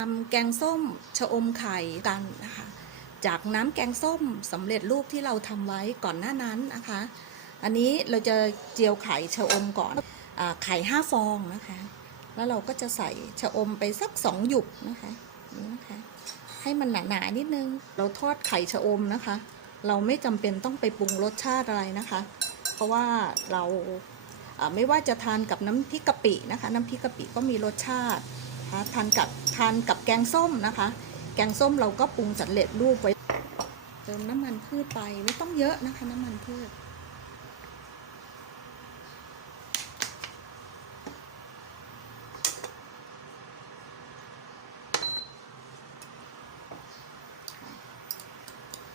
ทำแกงส้มชะอมไข่กันนะคะ จากน้ำแกงส้มสำเร็จรูปที่เราทำไว้ก่อนหน้านั้นนะคะ อันนี้เราจะเจียวไข่ชะอมก่อนอไข่ห้าฟองนะคะ แล้วเราก็จะใส่ชะอมไปสักสองหยุบนะคะนี่นะคะให้มันหนาๆนิดนึง เราทอดไข่ชะอมนะคะ เราไม่จำเป็นต้องไปปรุงรสชาติอะไรนะคะ เพราะว่าเราไม่ว่าจะทานกับน้ำพริกกะปินะคะ น้ำพริกกะปิก็มีรสชาติ นะคะทานกับทานกับแกงส้มนะคะ แกงส้มเราก็ปรุงสำเร็จรูปไว้ เติมน้ำมันพืชไปไม่ต้องเยอะนะคะ น้ำมันพืช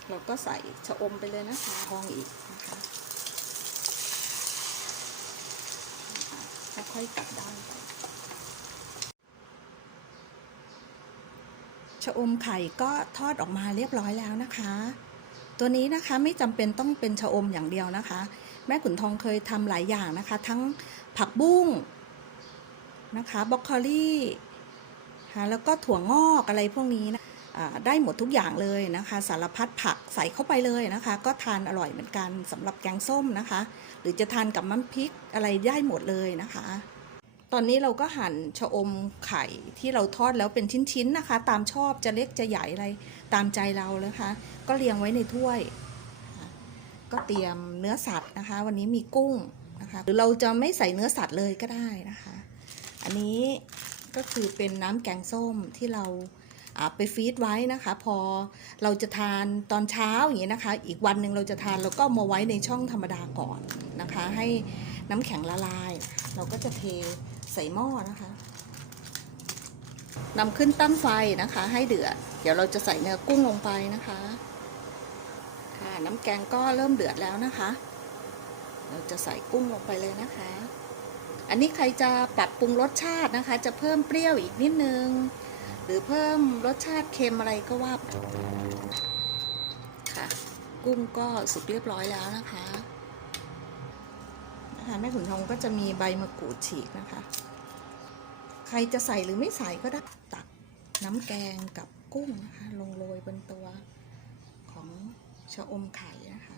เราก็ใส่ชะอมไปเลยนะคะทองอีกนะคะค่อยๆกลับด้านไป ชะอมไข่ก็ทอดออกมาเรียบร้อยแล้วนะคะ ตัวนี้นะคะไม่จำเป็นต้องเป็นชะอมอย่างเดียวนะคะ แม่ขุนทองเคยทำหลายอย่างนะคะ ทั้งผักบุ้งนะคะบรอกโคลี่ค่ะแล้วก็ถั่วงอกอะไรพวกนี้นะได้หมดทุกอย่างเลยนะคะ สารพัดผักใส่เข้าไปเลยนะคะ ก็ทานอร่อยเหมือนกันสำหรับแกงส้มนะคะ หรือจะทานกับน้ำพริกอะไรได้หมดเลยนะคะ ตอนนี้เราก็หั่นชะอมไข่ที่เราทอดแล้วเป็นชิ้นๆนะคะ ตามชอบจะเล็กจะใหญ่อะไรตามใจเราเลยค่ะ ก็เรียงไว้ในถ้วย ก็เตรียมเนื้อสัตว์นะคะ วันนี้มีกุ้งนะคะ หรือเราจะไม่ใส่เนื้อสัตว์เลยก็ได้นะคะ อันนี้ก็คือเป็นน้ำแกงส้มที่เราไปฟีดไว้นะคะ พอเราจะทานตอนเช้าอย่างนี้นะคะ อีกวันหนึ่งเราจะทานเราก็มาไว้ในช่องธรรมดาก่อนนะคะ ให้น้ำแข็งละลาย เราก็จะเท ใส่หม้อนะคะนำขึ้นตั้งไฟนะคะ ให้เดือด เดี๋ยวเราจะใส่เนื้อกุ้งลงไปนะคะ ค่ะน้ำแกงก็เริ่มเดือดแล้วนะคะ เราจะใส่กุ้งลงไปเลยนะคะ อันนี้ใครจะปรับปรุงรสชาตินะคะ จะเพิ่มเปรี้ยวอีกนิดนึง หรือเพิ่มรสชาติเค็มอะไรก็ว่าค่ะ กุ้งก็สุกเรียบร้อยแล้วนะคะ นะคะแม่ขุนทองก็จะมีใบมะกรูดฉีกนะคะ ใครจะใส่หรือไม่ใส่ก็ได้ตักน้ำแกงกับกุ้งนะคะ ลงโรยบนตัวของชะอมไข่นะคะ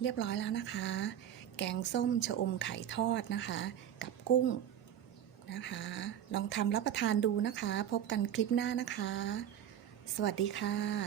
เรียบร้อยแล้วนะคะ แกงส้มชะอมไข่ทอดนะคะ กับกุ้งนะคะ ลองทำรับประทานดูนะคะ พบกันคลิปหน้านะคะ สวัสดีค่ะ